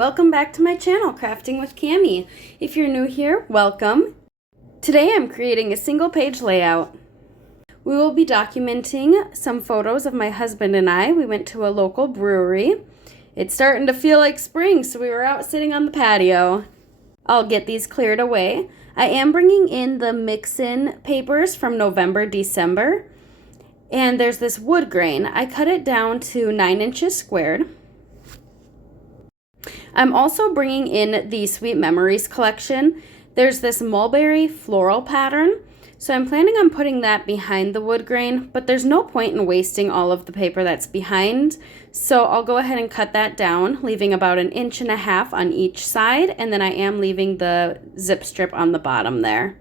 welcome back to my channel, Crafting with Cami. If you're new here, welcome. Today I'm creating a single page layout. We will be documenting some photos of my husband and I. We went to a local brewery. It's starting to feel like spring, so we were out sitting on the patio. I'll get these cleared away. I am bringing in the mix-in papers from November, December. And there's this wood grain. I cut it down to 9 inches squared. I'm also bringing in the Sweet Memories collection. There's this mulberry floral pattern, so I'm planning on putting that behind the wood grain, but there's no point in wasting all of the paper that's behind, so I'll go ahead and cut that down, leaving about 1.5 inches on each side, and then I am leaving the zip strip on the bottom there.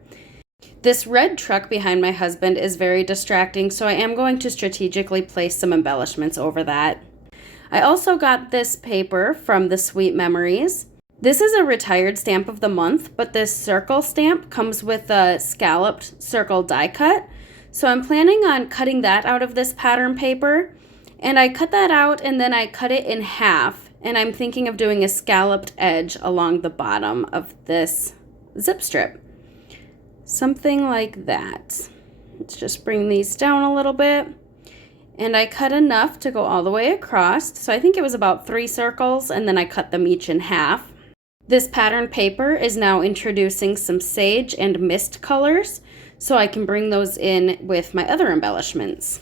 This red truck behind my husband is very distracting, so I am going to strategically place some embellishments over that. I also got this paper from the Sweet Memories. This is a retired stamp of the month, but this circle stamp comes with a scalloped circle die cut. So I'm planning on cutting that out of this pattern paper. And I cut that out and then I cut it in half. And I'm thinking of doing a scalloped edge along the bottom of this zip strip. Something like that. Let's just bring these down a little bit. And I cut enough to go all the way across. So I think it was about 3 circles, and then I cut them each in half. This pattern paper is now introducing some sage and mist colors, so I can bring those in with my other embellishments.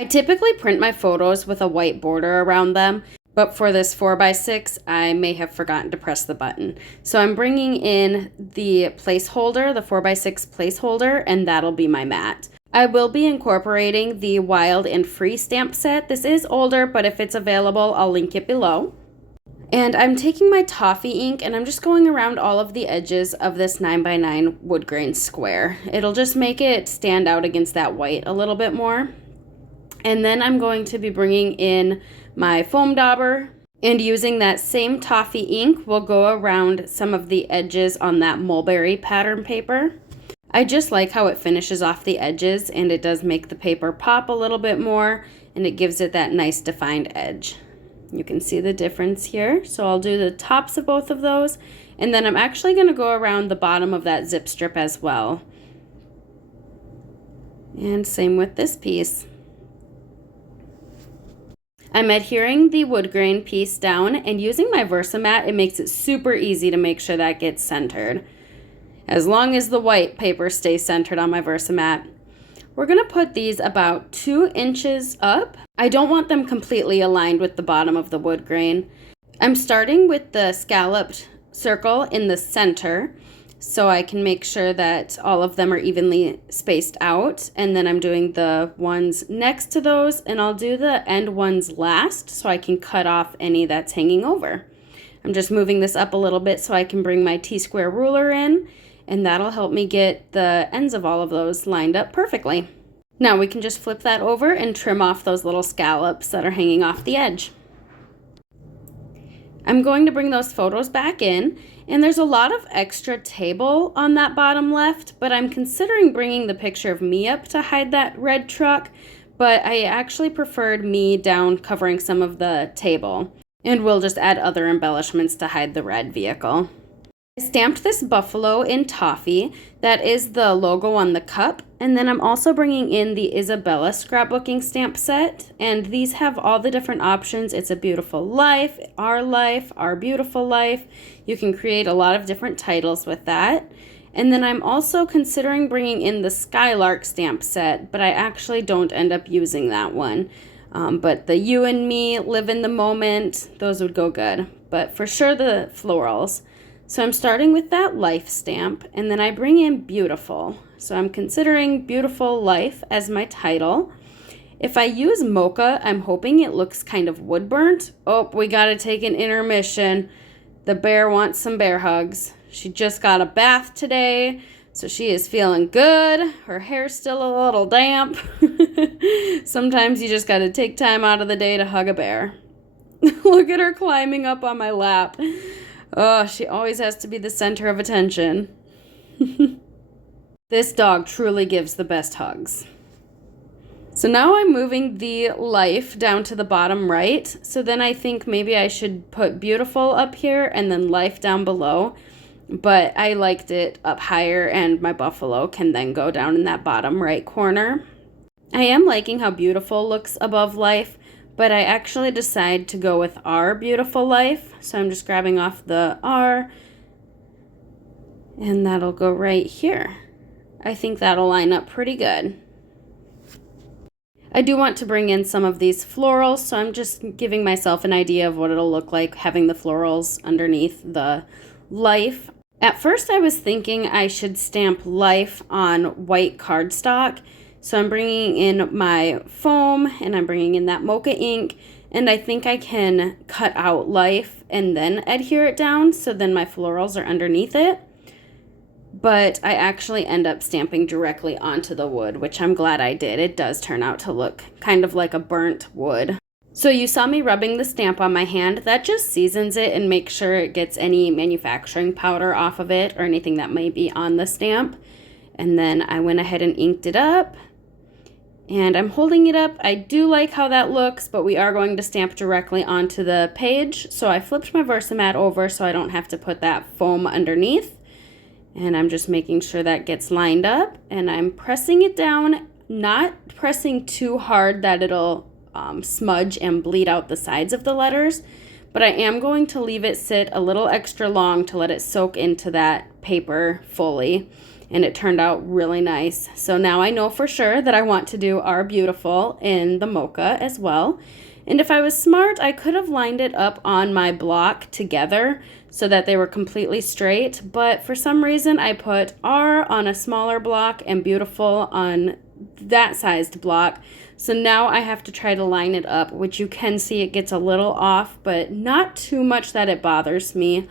I typically print my photos with a white border around them, but for this 4x6, I may have forgotten to press the button. So I'm bringing in the placeholder, the 4x6 placeholder, and that'll be my mat. I will be incorporating the Wild and Free stamp set. This is older, but if it's available, I'll link it below. And I'm taking my toffee ink and I'm just going around all of the edges of this 9x9 wood grain square. It'll just make it stand out against that white a little bit more. And then I'm going to be bringing in my foam dauber, and using that same toffee ink, we'll go around some of the edges on that mulberry pattern paper. I just like how it finishes off the edges, and it does make the paper pop a little bit more, and it gives it that nice defined edge. You can see the difference here. So I'll do the tops of both of those, and then I'm actually going to go around the bottom of that zip strip as well. And same with this piece. I'm adhering the wood grain piece down, and using my Versamat, it makes it super easy to make sure that gets centered. As long as the white paper stays centered on my Versamat. We're going to put these about 2 inches up. I don't want them completely aligned with the bottom of the wood grain. I'm starting with the scalloped circle in the center so I can make sure that all of them are evenly spaced out. And then I'm doing the ones next to those, and I'll do the end ones last so I can cut off any that's hanging over. I'm just moving this up a little bit so I can bring my T-square ruler in, and that'll help me get the ends of all of those lined up perfectly. Now we can just flip that over and trim off those little scallops that are hanging off the edge. I'm going to bring those photos back in, and there's a lot of extra table on that bottom left, but I'm considering bringing the picture of me up to hide that red truck, but I actually preferred me down covering some of the table, and we'll just add other embellishments to hide the red vehicle. I stamped this buffalo in toffee. That is the logo on the cup. And then I'm also bringing in the Isabella scrapbooking stamp set. And these have all the different options. It's a beautiful life, our beautiful life. You can create a lot of different titles with that. And then I'm also considering bringing in the Skylark stamp set, but I actually don't end up using that one. But the You and Me, Live in the Moment, those would go good. But for sure the florals. So I'm starting with that life stamp, and then I bring in beautiful. So I'm considering beautiful life as my title. If I use mocha, I'm hoping it looks kind of wood burnt. Oh, we gotta take an intermission. The bear wants some bear hugs. She just got a bath today, so she is feeling good. Her hair's still a little damp. Sometimes you just gotta take time out of the day to hug a bear. Look at her climbing up on my lap. Oh, she always has to be the center of attention. This dog truly gives the best hugs. So now I'm moving the life down to the bottom right. So then I think maybe I should put beautiful up here and then life down below. But I liked it up higher, and my buffalo can then go down in that bottom right corner. I am liking how beautiful looks above life, but I actually decide to go with our beautiful life. So I'm just grabbing off the R, and that'll go right here. I think that'll line up pretty good. I do want to bring in some of these florals, so I'm just giving myself an idea of what it'll look like having the florals underneath the life. At first I was thinking I should stamp life on white cardstock, so I'm bringing in my foam and I'm bringing in that mocha ink, and I think I can cut out life and then adhere it down so then my florals are underneath it. But I actually end up stamping directly onto the wood, which I'm glad I did. It does turn out to look kind of like a burnt wood. So you saw me rubbing the stamp on my hand. That just seasons it and makes sure it gets any manufacturing powder off of it or anything that may be on the stamp. And then I went ahead and inked it up. And I'm holding it up. I do like how that looks, but we are going to stamp directly onto the page. So I flipped my Versamat over so I don't have to put that foam underneath. And I'm just making sure that gets lined up, and I'm pressing it down, not pressing too hard that it'll smudge and bleed out the sides of the letters, but I am going to leave it sit a little extra long to let it soak into that paper fully, and it turned out really nice. So now I know for sure that I want to do our beautiful in the mocha as well. And if I was smart, I could have lined it up on my block together so that they were completely straight, but for some reason I put R on a smaller block and beautiful on that sized block. So now I have to try to line it up, which you can see it gets a little off, but not too much that it bothers me.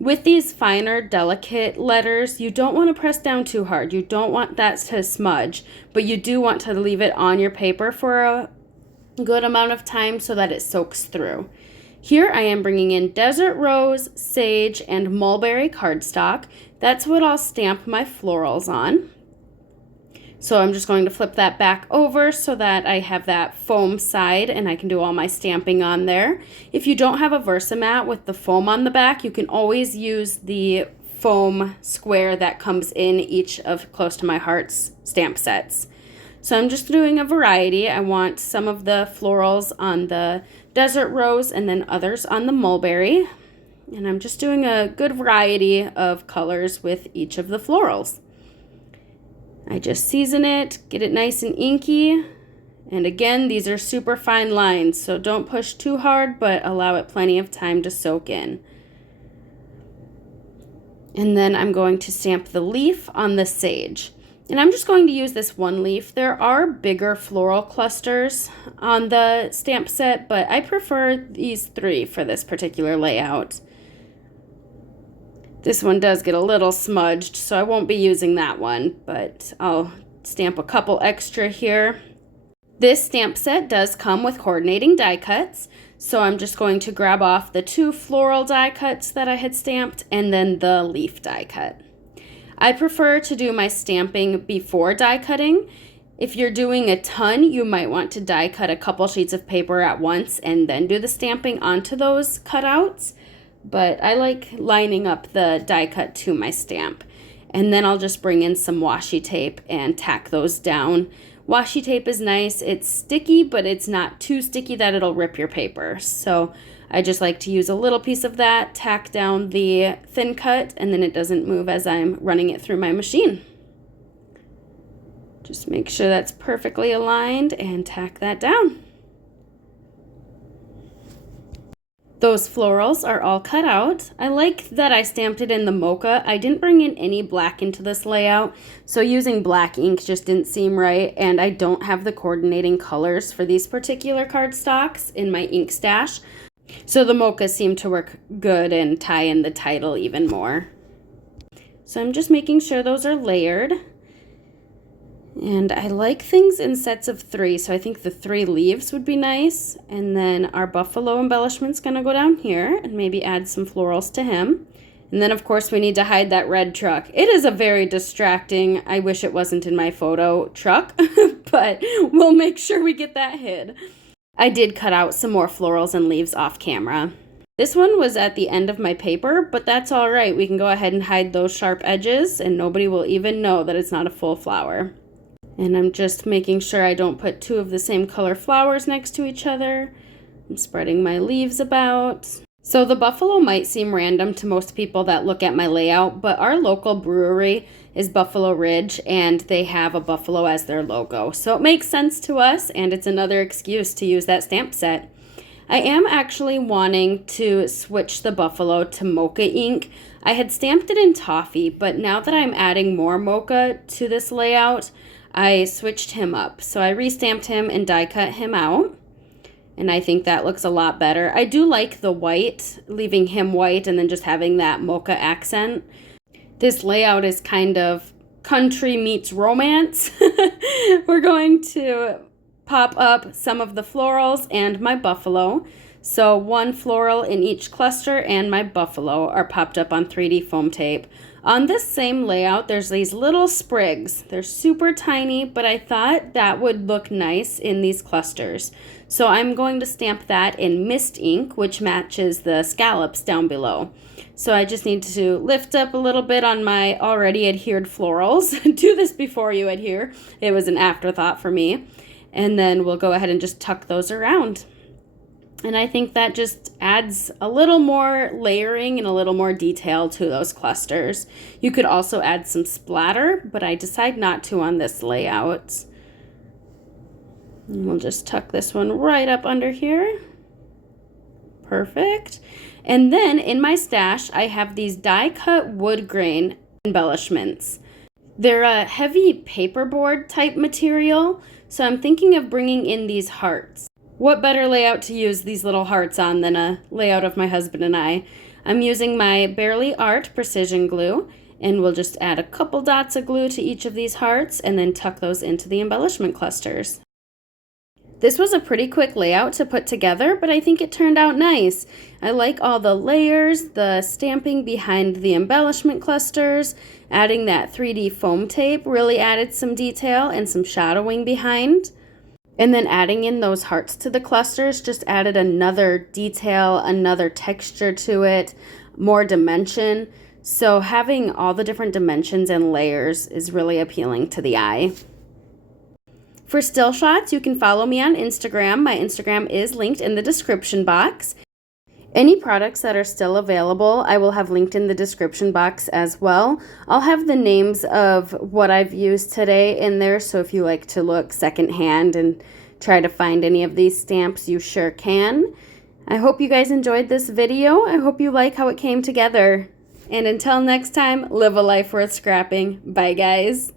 With these finer, delicate letters, you don't want to press down too hard. You don't want that to smudge, but you do want to leave it on your paper for a good amount of time so that it soaks through. Here I am bringing in Desert Rose, Sage, and Mulberry cardstock. That's what I'll stamp my florals on. So I'm just going to flip that back over so that I have that foam side and I can do all my stamping on there. If you don't have a Versamat with the foam on the back, you can always use the foam square that comes in each of Close to My Heart's stamp sets. So I'm just doing a variety. I want some of the florals on the Desert Rose and then others on the Mulberry. And I'm just doing a good variety of colors with each of the florals. I just season it, get it nice and inky. And again, these are super fine lines, so don't push too hard, but allow it plenty of time to soak in. And then I'm going to stamp the leaf on the Sage. And I'm just going to use this one leaf. There are bigger floral clusters on the stamp set, but I prefer these three for this particular layout. This one does get a little smudged, so I won't be using that one, but I'll stamp a couple extra here. This stamp set does come with coordinating die cuts, so I'm just going to grab off the 2 floral die cuts that I had stamped and then the leaf die cut. I prefer to do my stamping before die cutting. If you're doing a ton, you might want to die cut a couple sheets of paper at once and then do the stamping onto those cutouts. But I like lining up the die cut to my stamp. And then I'll just bring in some washi tape and tack those down. Washi tape is nice. It's sticky, but it's not too sticky that it'll rip your paper. So I just like to use a little piece of that, tack down the thin cut, and then it doesn't move as I'm running it through my machine. Just make sure that's perfectly aligned and tack that down. Those florals are all cut out. I like that I stamped it in the mocha. I didn't bring in any black into this layout, so using black ink just didn't seem right, and I don't have the coordinating colors for these particular cardstocks in my ink stash. So the mocha seemed to work good and tie in the title even more. So I'm just making sure those are layered. And I like things in sets of 3, so I think the 3 leaves would be nice. And then our buffalo embellishment's gonna go down here and maybe add some florals to him. And then, of course, we need to hide that red truck. It is a very distracting, I wish it wasn't in my photo, truck, but we'll make sure we get that hid. I did cut out some more florals and leaves off camera. This one was at the end of my paper, but that's all right. We can go ahead and hide those sharp edges, and nobody will even know that it's not a full flower. And I'm just making sure I don't put two of the same color flowers next to each other. I'm spreading my leaves about. So the buffalo might seem random to most people that look at my layout, but our local brewery is Buffalo Ridge, and they have a buffalo as their logo. So it makes sense to us, and it's another excuse to use that stamp set. I am actually wanting to switch the buffalo to mocha ink. I had stamped it in toffee, but now that I'm adding more mocha to this layout, I switched him up. So I restamped him and die cut him out. And I think that looks a lot better. I do like the white, leaving him white and then just having that mocha accent. This layout is kind of country meets romance. We're going to pop up some of the florals and my buffalo. So one floral in each cluster and my buffalo are popped up on 3D foam tape. On this same layout, there's these little sprigs. They're super tiny, but I thought that would look nice in these clusters. So I'm going to stamp that in mist ink, which matches the scallops down below. So I just need to lift up a little bit on my already adhered florals. Do this before you adhere. It was an afterthought for me. And then we'll go ahead and just tuck those around. And I think that just adds a little more layering and a little more detail to those clusters. You could also add some splatter, but I decide not to on this layout. And we'll just tuck this one right up under here. Perfect. And then in my stash, I have these die-cut wood grain embellishments. They're a heavy paperboard type material, so I'm thinking of bringing in these hearts. What better layout to use these little hearts on than a layout of my husband and I? I'm using my Barely Art precision glue, and we'll just add a couple dots of glue to each of these hearts and then tuck those into the embellishment clusters. This was a pretty quick layout to put together, but I think it turned out nice. I like all the layers, the stamping behind the embellishment clusters, adding that 3D foam tape really added some detail and some shadowing behind. And then adding in those hearts to the clusters just added another detail, another texture to it, more dimension. So having all the different dimensions and layers is really appealing to the eye. For still shots, you can follow me on Instagram. My Instagram is linked in the description box. Any products that are still available, I will have linked in the description box as well. I'll have the names of what I've used today in there, so if you like to look secondhand and try to find any of these stamps, you sure can. I hope you guys enjoyed this video. I hope you like how it came together. And until next time, live a life worth scrapping. Bye, guys.